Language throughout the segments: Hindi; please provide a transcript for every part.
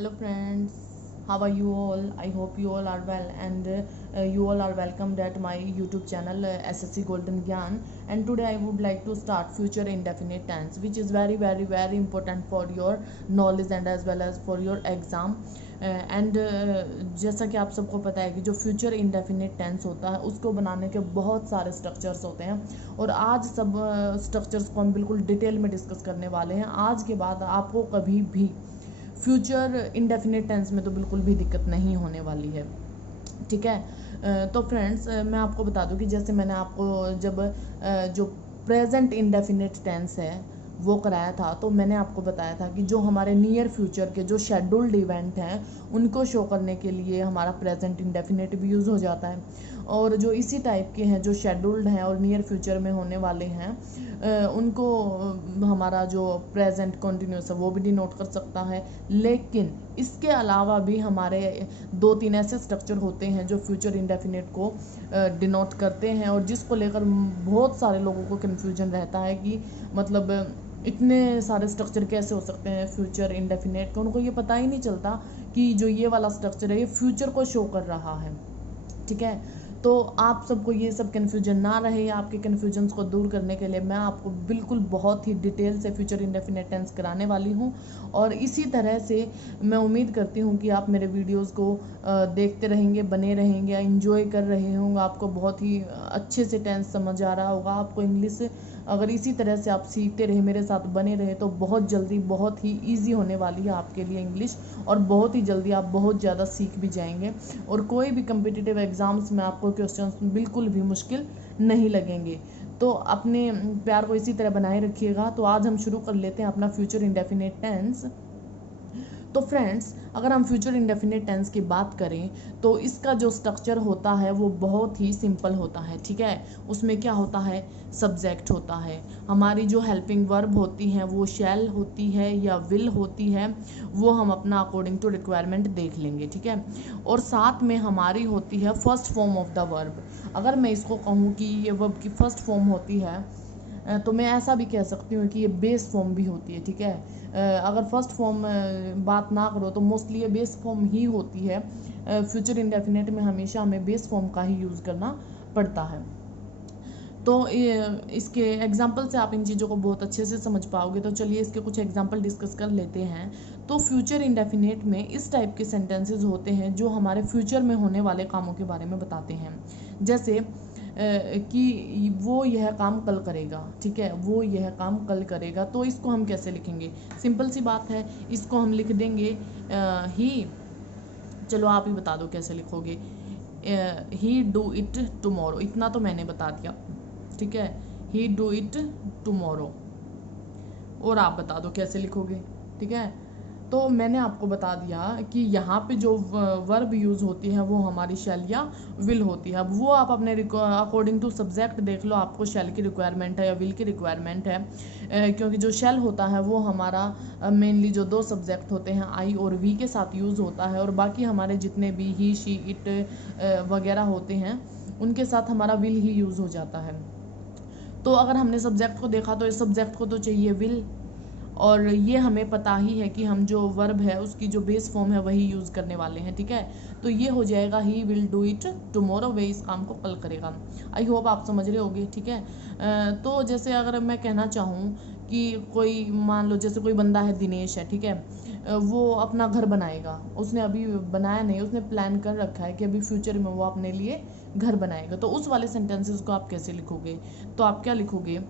Hello friends, how are you all? I hope you all are well and you all are welcomed at my YouTube channel SSC Golden Gyan. And today I would like to start future indefinite tense, which is very important for your knowledge and as well as for your exam. And जैसा कि आप सबको पता है कि जो फ्यूचर इंडेफिनिट टेंस होता है उसको बनाने के बहुत सारे स्ट्रक्चर्स होते हैं और आज सब स्ट्रक्चर्स को हम बिल्कुल डिटेल में डिस्कस करने वाले हैं। आज के बाद आपको कभी भी फ्यूचर इंडेफिनिट टेंस में तो बिल्कुल भी दिक्कत नहीं होने वाली है, ठीक है। तो फ्रेंड्स मैं आपको बता दूं कि जैसे मैंने आपको जब जो प्रेजेंट इंडेफिनिट टेंस है वो कराया था तो मैंने आपको बताया था कि जो हमारे नियर फ्यूचर के जो शेड्यूल्ड इवेंट हैं उनको शो करने के लिए हमारा प्रेजेंट इंडेफिनिट भी यूज़ हो जाता है और जो इसी टाइप के हैं जो शेड्यूल्ड हैं और नियर फ्यूचर में होने वाले हैं उनको हमारा जो प्रेजेंट कंटिन्यूस है वो भी डिनोट कर सकता है। लेकिन इसके अलावा भी हमारे 2-3 ऐसे स्ट्रक्चर होते हैं जो फ्यूचर इंडेफिनिट को डिनोट करते हैं और जिसको लेकर बहुत सारे लोगों को कन्फ्यूजन रहता है कि मतलब इतने सारे स्ट्रक्चर कैसे हो सकते हैं फ्यूचर इंडेफिनिट के। उनको ये पता ही नहीं चलता कि जो ये वाला स्ट्रक्चर है ये फ्यूचर को शो कर रहा है, ठीक है। तो आप सबको ये सब कन्फ्यूजन ना रहे, आपके कन्फ्यूजन्स को दूर करने के लिए मैं आपको बिल्कुल बहुत ही डिटेल से फ्यूचर इंडेफिनिट टेंस कराने वाली हूँ और इसी तरह से मैं उम्मीद करती हूँ कि आप मेरे वीडियोस को देखते रहेंगे, बने रहेंगे, एंजॉय कर रहे होंगे, आपको बहुत ही अच्छे से टेंस समझ आ रहा होगा। आपको इंग्लिश अगर इसी तरह से आप सीखते रहे, मेरे साथ बने रहे तो बहुत जल्दी बहुत ही ईजी होने वाली है आपके लिए इंग्लिश और बहुत ही जल्दी आप बहुत ज़्यादा सीख भी जाएंगे और कोई भी कम्पिटिटिव एग्ज़ाम्स में आपको क्वेश्चंस बिल्कुल भी मुश्किल नहीं लगेंगे। तो अपने प्यार को इसी तरह बनाए रखिएगा। तो आज हम शुरू कर लेते हैं अपना फ्यूचर इंडेफिनिट टेंस। तो फ्रेंड्स अगर हम फ्यूचर इंडेफिनिट टेंस की बात करें तो इसका जो स्ट्रक्चर होता है वो बहुत ही सिंपल होता है, ठीक है। उसमें क्या होता है, सब्जेक्ट होता है, हमारी जो हेल्पिंग वर्ब होती हैं वो शैल होती है या विल होती है, वो हम अपना अकॉर्डिंग टू रिक्वायरमेंट देख लेंगे, ठीक है। और साथ में हमारी होती है first form of the verb. अगर मैं इसको कहूँ कि ये वर्ब की फर्स्ट फॉर्म होती है तो मैं ऐसा भी कह सकती हूँ कि ये बेस फॉर्म भी होती है, ठीक है। अगर फर्स्ट फॉर्म बात ना करो तो मोस्टली ये बेस फॉर्म ही होती है। फ्यूचर इंडेफिनिट में हमेशा हमें बेस फॉर्म का ही यूज़ करना पड़ता है। तो इसके एग्जाम्पल से आप इन चीज़ों को बहुत अच्छे से समझ पाओगे। तो चलिए इसके कुछ एग्जाम्पल डिस्कस कर लेते हैं। तो फ्यूचर इंडेफिनिट में इस टाइप के सेंटेंसेस होते हैं जो हमारे फ्यूचर में होने वाले कामों के बारे में बताते हैं। जैसे कि वो यह काम कल करेगा, ठीक है, वो यह काम कल करेगा। तो इसको हम कैसे लिखेंगे, सिंपल सी बात है, इसको हम लिख देंगे ही। चलो आप ही बता दो कैसे लिखोगे। ही डू इट टुमारो, इतना तो मैंने बता दिया, ठीक है, ही डू इट टुमारो। और आप बता दो कैसे लिखोगे, ठीक है। तो मैंने आपको बता दिया कि यहाँ पे जो वर्ब यूज़ होती है वो हमारी शैल या विल होती है। अब वो आप अपने अकॉर्डिंग टू सब्जेक्ट देख लो, आपको शैल की रिक्वायरमेंट है या विल की रिक्वायरमेंट है। क्योंकि जो शैल होता है वो हमारा मेनली जो 2 सब्जेक्ट होते हैं आई और वी के साथ यूज़ होता है और बाकी हमारे जितने भी ही, शी, इट वगैरह होते हैं उनके साथ हमारा विल ही यूज़ हो जाता है। तो अगर हमने सब्जेक्ट को देखा तो इस सब्जेक्ट को तो चाहिए विल और ये हमें पता ही है कि हम जो वर्ब है उसकी जो बेस फॉर्म है वही यूज़ करने वाले हैं, ठीक है। तो ये हो जाएगा he will do it tomorrow, वे इस काम को कल करेगा। आई होप आप समझ रहे होगे, ठीक है। तो जैसे अगर मैं कहना चाहूँ कि कोई मान लो जैसे कोई बंदा है, दिनेश है, ठीक है, वो अपना घर बनाएगा, उसने अभी बनाया नहीं, उसने प्लान कर रखा है कि अभी फ्यूचर में वो अपने लिए घर बनाएगा। तो उस वाले सेंटेंसेस को आप कैसे लिखोगे, तो आप क्या लिखोगे,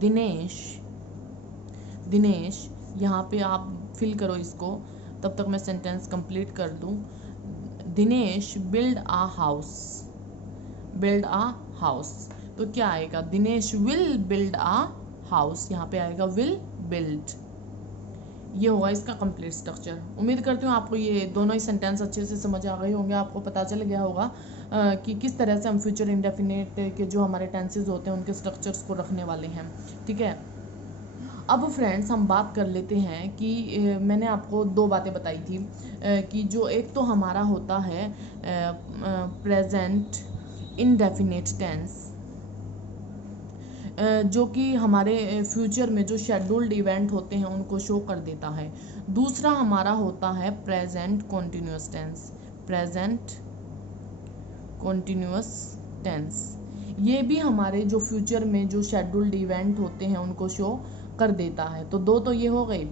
दिनेश यहाँ पे आप फिल करो इसको, तब तक मैं सेंटेंस कंप्लीट कर दूँ। Dinesh build a house. तो क्या आएगा, Dinesh will build a house, यहाँ पे आएगा विल बिल्ड। ये होगा इसका कंप्लीट स्ट्रक्चर। उम्मीद करती हूँ आपको ये दोनों ही सेंटेंस अच्छे से समझ आ गए होंगे, आपको पता चल गया होगा कि किस तरह से हम फ्यूचर इंडेफिनिट के जो हमारे टेंसेज होते हैं उनके स्ट्रक्चर्स को रखने वाले हैं, ठीक है। अब फ्रेंड्स हम बात कर लेते हैं कि मैंने आपको 2 बातें बताई थी कि जो एक तो हमारा होता है प्रेजेंट इंडेफिनिट टेंस, जो कि हमारे फ्यूचर में जो शेड्यूल्ड इवेंट होते हैं उनको शो कर देता है। दूसरा हमारा होता है present continuous tense. Present continuous tense ये भी हमारे जो फ्यूचर में जो शेड्यूल्ड इवेंट होते हैं उनको शो कर देता है। तो दो तो ये हो गए।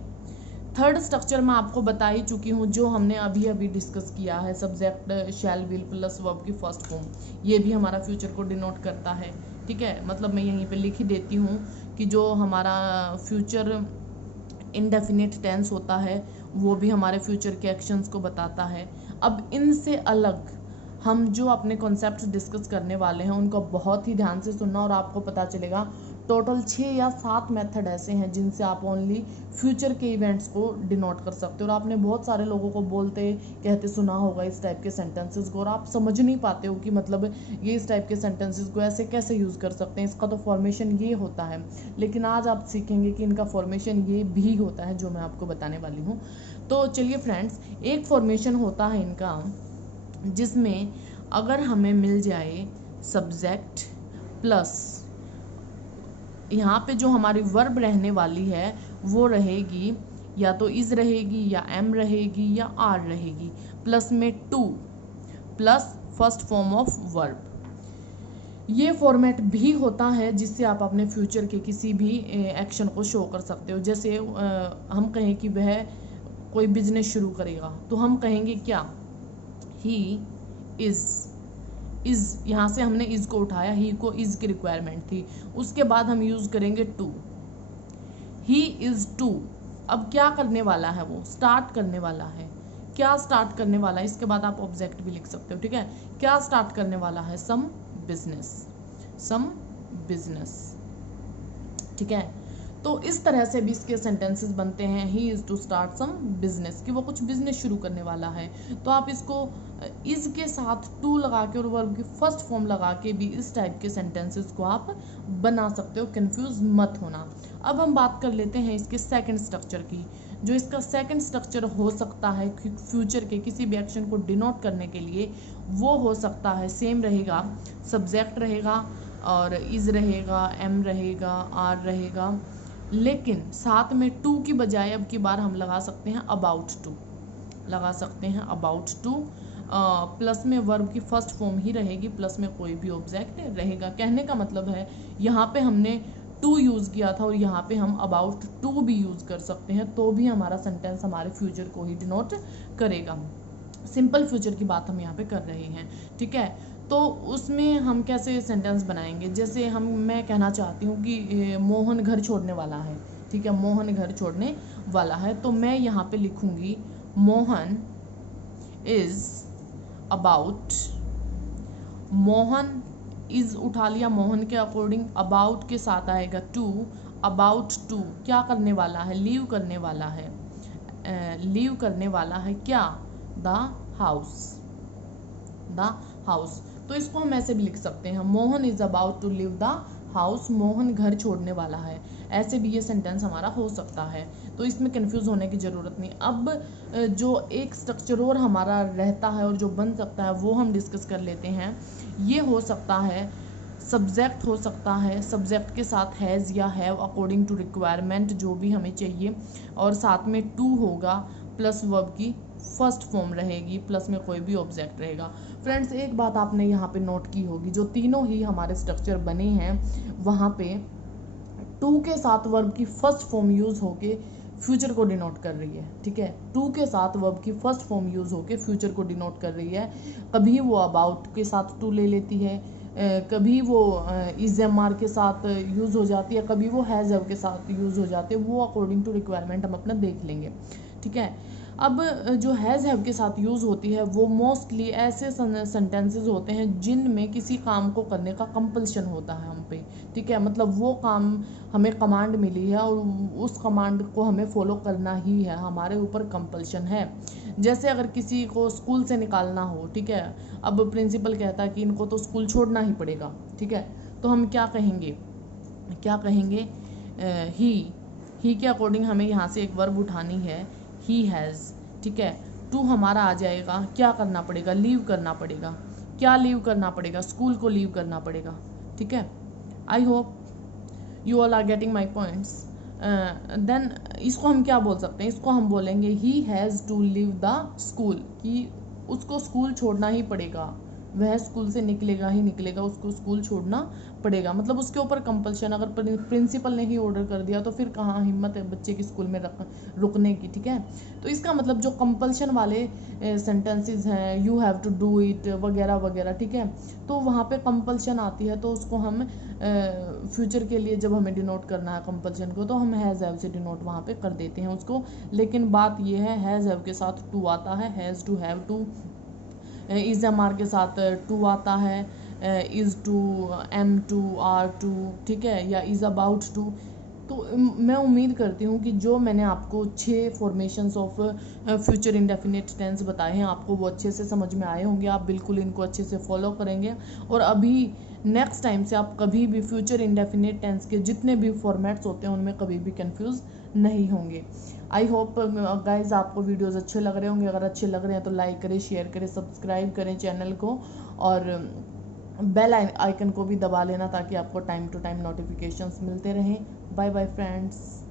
थर्ड स्ट्रक्चर मैं आपको बता ही चुकी हूँ, जो हमने अभी अभी डिस्कस किया है, subject shell will plus verb की फर्स्ट फॉर्म। ये भी हमारा फ्यूचर को डिनोट करता है। ठीक है, मतलब मैं यहीं पे लिख ही देती हूँ कि जो हमारा फ्यूचर इंडेफिनिट टेंस होता है वो भी हमारे फ्यूचर के एक्शंस को बताता है। अब इनसे अलग हम जो अपने कॉन्सेप्ट डिस्कस करने वाले हैं उनको बहुत ही ध्यान से सुनना, और आपको पता चलेगा टोटल 6 या 7 मेथड ऐसे हैं जिनसे आप ओनली फ्यूचर के इवेंट्स को डिनोट कर सकते हो। और आपने बहुत सारे लोगों को बोलते कहते सुना होगा इस टाइप के सेंटेंसेस को, और आप समझ नहीं पाते हो कि मतलब ये इस टाइप के सेंटेंसेस को ऐसे कैसे यूज़ कर सकते हैं, इसका तो फॉर्मेशन ये होता है। लेकिन आज आप सीखेंगे कि इनका फॉर्मेशन ये भी होता है जो मैं आपको बताने वाली हूँ। तो चलिए फ्रेंड्स, एक फॉर्मेशन होता है इनका जिसमें अगर हमें मिल जाए सब्जेक्ट प्लस यहाँ पे जो हमारी वर्ब रहने वाली है वो रहेगी या तो इज रहेगी या एम रहेगी या आर रहेगी, प्लस में two plus first form of verb. ये फॉर्मेट भी होता है जिससे आप अपने फ्यूचर के किसी भी एक्शन को शो कर सकते हो। जैसे हम कहें कि वह कोई बिजनेस शुरू करेगा तो हम कहेंगे क्या, ही इज यहाँ से हमने इज को उठाया, ही को इज की रिक्वायरमेंट थी, उसके बाद हम यूज करेंगे टू, ही इज टू। अब क्या करने वाला है वो, स्टार्ट करने वाला है। क्या स्टार्ट करने वाला है, इसके बाद आप ऑब्जेक्ट भी लिख सकते हो। ठीक है, क्या स्टार्ट करने वाला है, सम बिजनेस, सम बिजनेस। ठीक है, तो इस तरह से भी इसके सेंटेंसेस बनते हैं, he is to start some business, कि वो कुछ बिजनेस शुरू करने वाला है। तो आप इसको इज के साथ टू लगा के और वर्ब की फर्स्ट फॉर्म लगा के भी इस टाइप के सेंटेंसेस को आप बना सकते हो, कंफ्यूज मत होना। अब हम बात कर लेते हैं इसके सेकंड स्ट्रक्चर की। जो इसका सेकंड स्ट्रक्चर हो सकता है फ्यूचर के किसी भी एक्शन को डिनोट करने के लिए, वो हो सकता है सेम रहेगा, सब्जेक्ट रहेगा और इज रहेगा, एम रहेगा, आर रहेगा, लेकिन साथ में टू की बजाय अब की बार हम लगा सकते हैं अबाउट टू, लगा सकते हैं अबाउट टू। प्लस में वर्ब की फर्स्ट फॉर्म ही रहेगी, प्लस में कोई भी ऑब्जेक्ट रहेगा। कहने का मतलब है यहाँ पे हमने टू यूज़ किया था और यहाँ पे हम अबाउट टू भी यूज़ कर सकते हैं, तो भी हमारा सेंटेंस हमारे फ्यूचर को ही डिनोट करेगा। सिंपल फ्यूचर की बात हम यहाँ पे कर रहे हैं। ठीक है, तो उसमें हम कैसे सेंटेंस बनाएंगे, जैसे मैं कहना चाहती हूँ कि मोहन घर छोड़ने वाला है। ठीक है, मोहन घर छोड़ने वाला है, तो मैं यहाँ पे लिखूँगी Mohan is about, Mohan is उठा लिया, मोहन के अकॉर्डिंग अबाउट के साथ आएगा टू, अबाउट टू क्या करने वाला है, लीव करने वाला है, लीव करने वाला है क्या, द हाउस, द हाउस। तो इसको हम ऐसे भी लिख सकते हैं, Mohan is about to leave the house, Mohan घर छोड़ने वाला है। ऐसे भी ये सेंटेंस हमारा हो सकता है, तो इसमें कंफ्यूज होने की ज़रूरत नहीं। अब जो एक स्ट्रक्चर और हमारा रहता है और जो बन सकता है वो हम डिस्कस कर लेते हैं। ये हो सकता है सब्जेक्ट, हो सकता है सब्जेक्ट के साथ हैज़ या हैव अकॉर्डिंग टू रिक्वायरमेंट जो भी हमें चाहिए, और साथ में टू होगा प्लस वर्ब की फर्स्ट फॉर्म रहेगी, प्लस में कोई भी ऑब्जेक्ट रहेगा। फ्रेंड्स, एक बात आपने यहाँ पे नोट की होगी, जो तीनों ही हमारे स्ट्रक्चर बने हैं वहाँ पे टू के साथ वर्ब की फर्स्ट फॉर्म यूज़ होके फ्यूचर को डिनोट कर रही है। ठीक है, टू के साथ वर्ब की फर्स्ट फॉर्म यूज़ होके फ्यूचर को डिनोट कर रही है। कभी वो अबाउट के साथ टू ले लेती है, कभी वो इज एम आर के साथ यूज़ हो जाती है, कभी वो हैज़ हैव के साथ यूज़ हो जाती है। वो अकॉर्डिंग टू रिक्वायरमेंट हम अपना देख लेंगे। ठीक है, अब जो हैज़ हैव के साथ यूज़ होती है वो मोस्टली ऐसे सेंटेंसेस होते हैं जिनमें किसी काम को करने का कंपल्शन होता है हम पे। ठीक है, मतलब वो काम हमें कमांड मिली है और उस कमांड को हमें फॉलो करना ही है, हमारे ऊपर कंपल्शन है। जैसे अगर किसी को स्कूल से निकालना हो, ठीक है, अब प्रिंसिपल कहता है कि इनको तो स्कूल छोड़ना ही पड़ेगा। ठीक है, तो हम क्या कहेंगे, क्या कहेंगे, ही के अकॉर्डिंग हमें यहाँ से एक वर्ब उठानी है, ही हैज़। ठीक है, टू हमारा आ जाएगा, क्या करना पड़ेगा, लीव करना पड़ेगा। क्या लीव करना पड़ेगा, स्कूल को लीव करना पड़ेगा। ठीक है, I hope you all are getting my points. Then इसको हम क्या बोल सकते हैं, इसको हम बोलेंगे he has to leave the school, कि उसको स्कूल छोड़ना ही पड़ेगा, वह स्कूल से निकलेगा ही निकलेगा, उसको स्कूल छोड़ना पड़ेगा। मतलब उसके ऊपर कंपल्शन, अगर प्रिंसिपल ने ही ऑर्डर कर दिया तो फिर कहाँ हिम्मत है बच्चे की स्कूल में रुकने की, ठीक है। तो इसका मतलब जो कंपल्शन वाले सेंटेंसेस हैं, you have to do it वगैरह वगैरह, ठीक है, तो वहाँ पे कंपल्शन आती है, तो उसको हम फ्यूचर के लिए जब हमें डिनोट करना है कंपल्शन को, तो हम हैज़ हैव से डिनोट वहाँ पे कर देते हैं उसको। लेकिन बात ये है, हैज़ हैव के साथ टू आता है, has to, have to, is am are के साथ टू आता है, is to, am to, are to, ठीक है, या इज़ अबाउट टू। तो मैं उम्मीद करती हूँ कि जो मैंने आपको 6 formations of future indefinite tense बताए हैं, आपको वो अच्छे से समझ में आए होंगे, आप बिल्कुल इनको अच्छे से फॉलो करेंगे, और अभी नेक्स्ट टाइम से आप कभी भी फ्यूचर इंडेफिनिट टेंस के जितने भी फॉर्मेट्स होते हैं उनमें कभी भी कंफ्यूज नहीं होंगे। आई होप गाइज आपको वीडियोस अच्छे लग रहे होंगे। अगर अच्छे लग रहे हैं तो लाइक करें, शेयर करें, सब्सक्राइब करें चैनल को, और बेल आइकन को भी दबा लेना ताकि आपको टाइम टू टाइम नोटिफिकेशंस मिलते रहें। Bye bye friends.